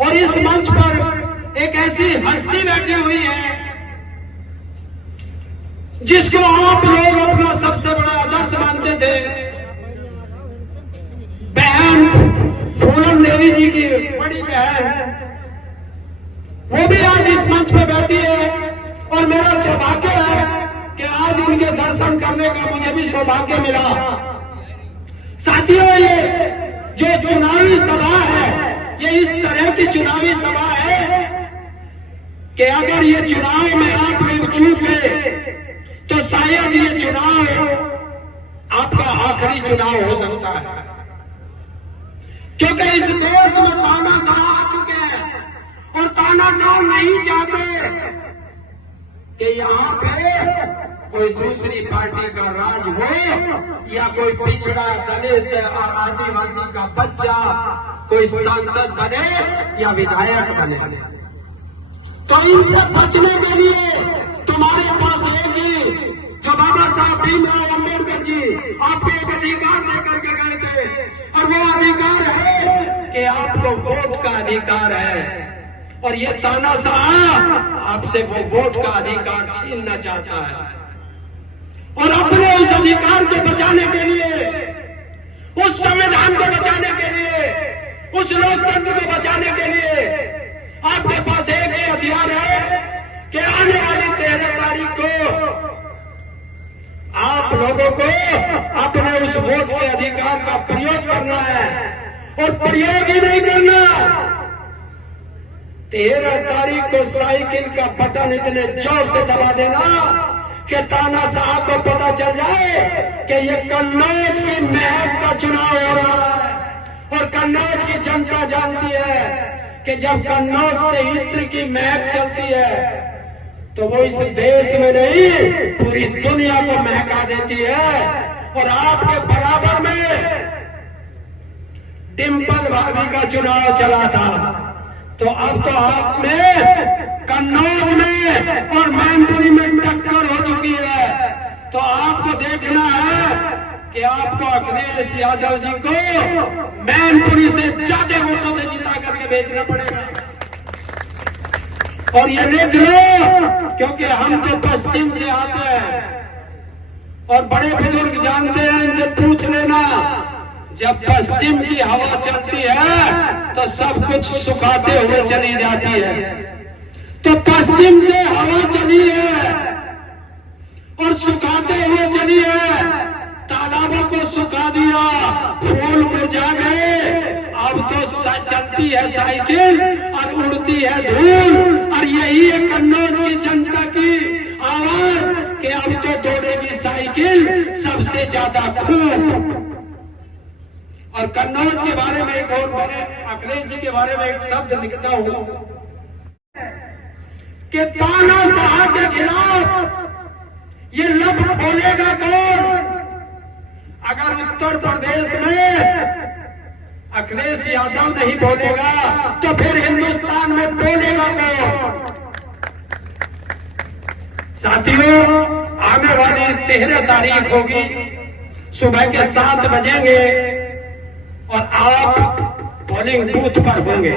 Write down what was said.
और इस मंच पर एक ऐसी हस्ती बैठी हुई है जिसको आप लोग अपना सबसे बड़ा आदर्श मानते थे। बहन फूलन देवी जी की बड़ी बहन, वो भी आज इस मंच पे बैठी है और मेरा सौभाग्य है कि आज उनके दर्शन करने का मुझे भी सौभाग्य मिला। साथियों, ये जो चुनावी सभा है, ये इस तरह की चुनावी सभा है कि अगर ये चुनाव में आप लोग चूक गए तो शायद ये चुनाव आपका आखिरी चुनाव हो सकता है, क्योंकि इस देश में तानाशाह आ चुके हैं और तानाशाह नहीं चाहते कि यहां पे कोई दूसरी पार्टी का राज हो या कोई पिछड़ा दलित और आदिवासी का बच्चा कोई सांसद बने या विधायक बने। तो इनसे बचने के लिए तुम्हारे पास एक ही, जो बाबा साहब भीमराव अम्बेडकर जी आपको एक अधिकार देकर के गए थे, और वो अधिकार है कि आपको वोट का अधिकार है। और ये तानाशाह आपसे वो वोट का अधिकार छीनना चाहता है। और अपने उस अधिकार को बचाने के लिए, उस संविधान को बचाने के लिए, उस लोकतंत्र को बचाने के लिए आपके पास एक ही हथियार है कि आने वाली 13 तारीख को आप लोगों को अपने उस वोट के अधिकार का प्रयोग करना है। और प्रयोग ही नहीं करना, 13 तारीख को साइकिल का बटन इतने जोर से दबा देना कि तानाशाह को पता चल जाए कि ये कन्नौज की महक का चुनाव हो रहा है। और कन्नौज की जनता जानती है कि जब कन्नौज से इत्र की महक चलती है तो वो इस देश में नहीं, पूरी दुनिया को महका देती है। और आपके बराबर में डिंपल भाभी का चुनाव चला था, तो अब तो आप में कन्नौज में और मैनपुरी में टक्कर हो चुकी है। तो आपको देखना है कि आपको अखिलेश यादव जी को मैनपुरी से ज्यादा वोटों से जिता करके भेजना पड़ेगा। और ये देख लो, क्योंकि हम तो पश्चिम से आते हैं और बड़े बुजुर्ग जानते हैं, इनसे पूछ लेना, जब पश्चिम की हवा चलती है तो सब कुछ सुखाते हुए चली जाती है। तो पश्चिम से हवा चली है और सुखाते हुए चली है, तालाबों को सुखा दिया, फूल मुरझा गए, अब तो चलती है साइकिल और उड़ती है धूल। और यही है कन्नौज की जनता की आवाज कि अब तो दौड़ेगी साइकिल सबसे ज्यादा खूब। और कन्नौज के बारे में एक और, अखिलेश जी के बारे में एक शब्द लिखता हूं कि तानाशाह के खिलाफ ये लब खोलेगा कौन? अगर उत्तर प्रदेश में अखिलेश यादव नहीं बोलेगा तो फिर हिंदुस्तान में बोलेगा कौन? साथियों, आने वाली 13 तारीख होगी, सुबह के 7 बजेंगे और आप पोलिंग बूथ पर होंगे।